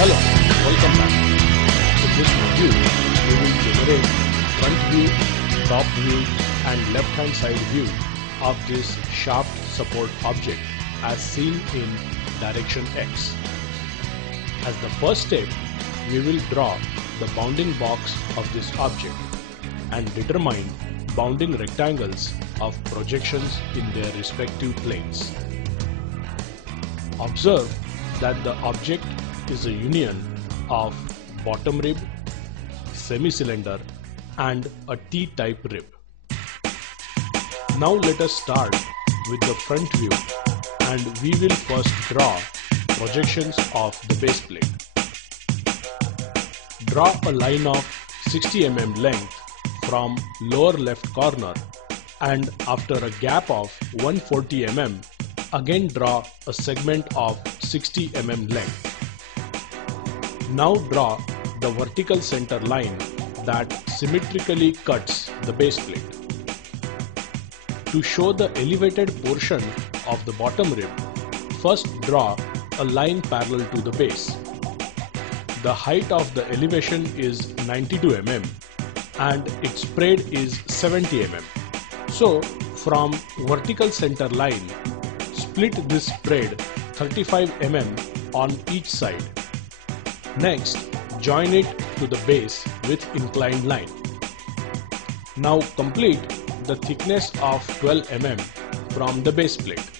Hello, welcome back. In this module, we will generate front view, top view and left hand side view of this shaft support object as seen in direction X. As the first step, we will draw the bounding box of this object and determine bounding rectangles of projections in their respective planes. Observe that the object is a union of bottom rib, semi-cylinder and a T-type rib. Now let us start with the front view and we will first draw projections of the base plate. Draw a line of 60 mm length from lower left corner and after a gap of 140 mm, again draw a segment of 60 mm length. Now draw the vertical center line that symmetrically cuts the base plate. To show the elevated portion of the bottom rib, first draw a line parallel to the base. The height of the elevation is 92 mm and its spread is 70 mm. So from vertical center line, split this spread 35 mm on each side. Next, join it to the base with inclined line. Now complete the thickness of 12 mm from the base plate.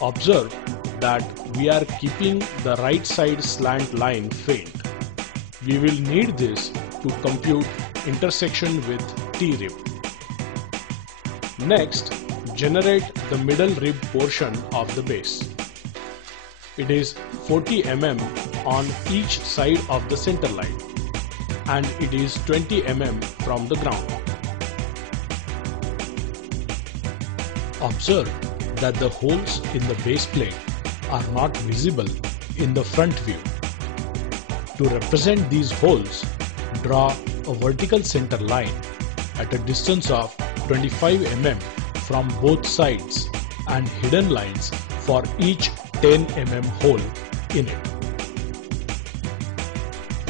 Observe that we are keeping the right side slant line faint. We will need this to compute intersection with T-rib. Next, generate the middle rib portion of the base. It is 40 mm on each side of the center line and it is 20 mm from the ground. Observe that the holes in the base plate are not visible in the front view. To represent these holes, draw a vertical center line at a distance of 25 mm from both sides and hidden lines for each 10 mm hole in it.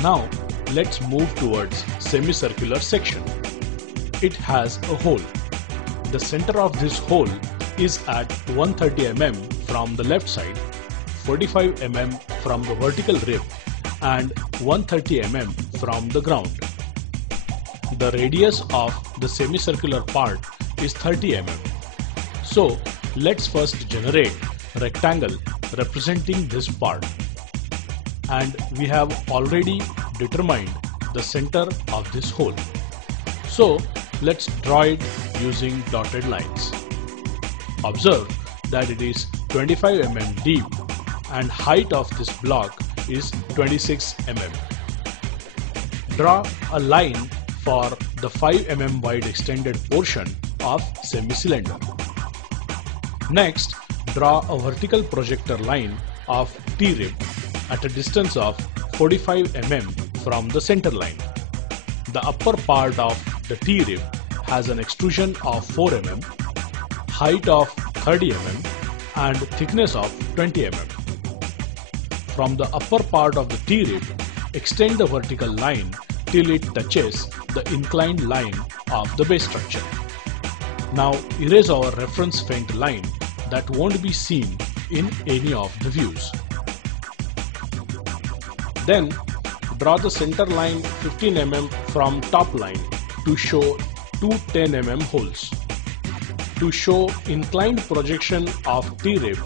Now let's move towards semicircular section. It has a hole. The center of this hole is at 130 mm from the left side, 45 mm from the vertical rib and 130 mm from the ground. The radius of the semicircular part is 30 mm. So let's first generate a rectangle representing this part. And we have already determined the center of this hole. So let's draw it using dotted lines. Observe that it is 25 mm deep and height of this block is 26 mm. Draw a line for the 5 mm wide extended portion of semi-cylinder. Next, draw a vertical projector line of T-rib at a distance of 45 mm from the center line. The upper part of the T-rib has an extrusion of 4 mm, height of 30 mm and thickness of 20 mm. From the upper part of the T-rib, extend the vertical line till it touches the inclined line of the base structure. Now erase our reference faint line that won't be seen in any of the views. Then draw the center line 15 mm from top line to show two 10 mm holes. To show inclined projection of T-rib,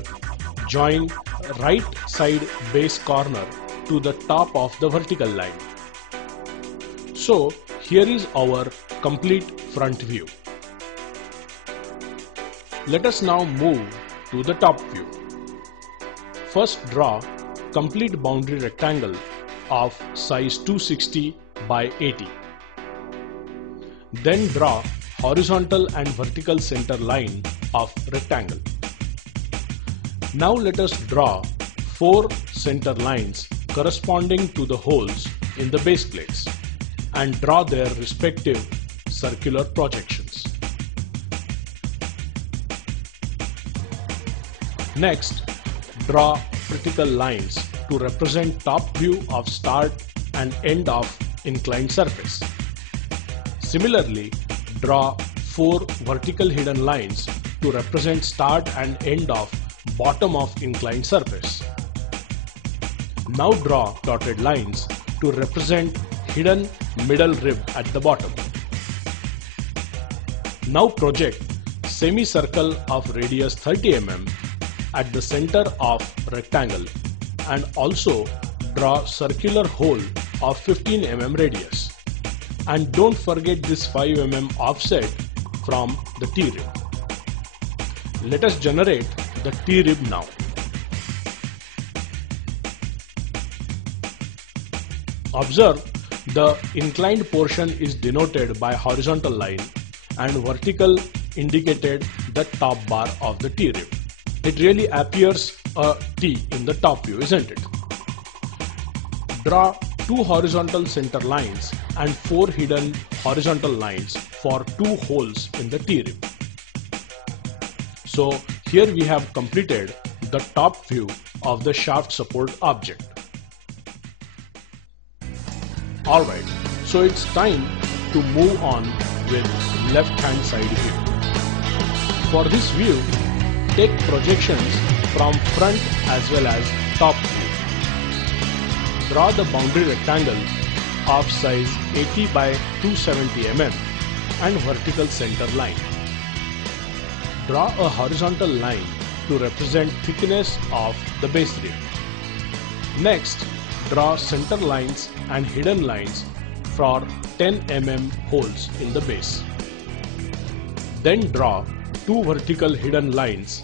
join right side base corner to the top of the vertical line. So here is our complete front view. Let us now move to the top view. First draw complete boundary rectangle of size 260 by 80. Then draw horizontal and vertical center line of rectangle. Now let us draw 4 center lines corresponding to the holes in the base plates and draw their respective circular projections. Next, draw vertical lines to represent top view of start and end of inclined surface. Similarly, draw 4 vertical hidden lines to represent start and end of bottom of inclined surface. Now draw dotted lines to represent hidden middle rib at the bottom. Now project semicircle of radius 30 mm at the center of rectangle and also draw circular hole of 15 mm radius. And don't forget this 5 mm offset from the T-rib. Let us generate the T-rib now. Observe the inclined portion is denoted by horizontal line and vertical indicated the top bar of the T-rib. It really appears a T in the top view, isn't it? Draw 2 horizontal center lines and 4 hidden horizontal lines for 2 holes in the T-rib. So here we have completed the top view of the shaft support object. Alright, so it's time to move on with left hand side view. For this view, take projections from front as well as top view. Draw the boundary rectangle of size 80 by 270 mm and vertical center line. Draw a horizontal line to represent thickness of the base rib. Next, draw center lines and hidden lines for 10 mm holes in the base. Then draw 2 vertical hidden lines.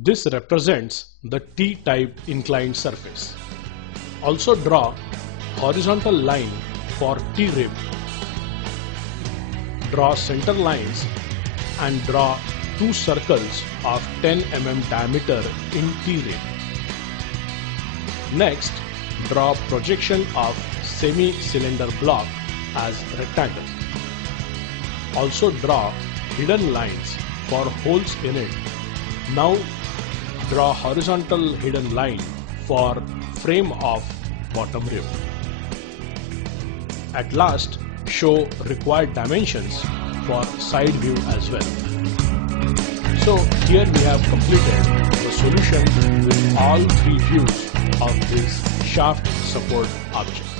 This represents the T-type inclined surface. Also draw horizontal line for T-rib. Draw center lines and draw 2 circles of 10 mm diameter in T-rib. Next, draw projection of semi-cylinder block as rectangle. Also draw hidden lines for holes in it. Now draw horizontal hidden line for frame of bottom rib. At last, show required dimensions for side view as well. So here we have completed the solution with all 3 views of this shaft support object.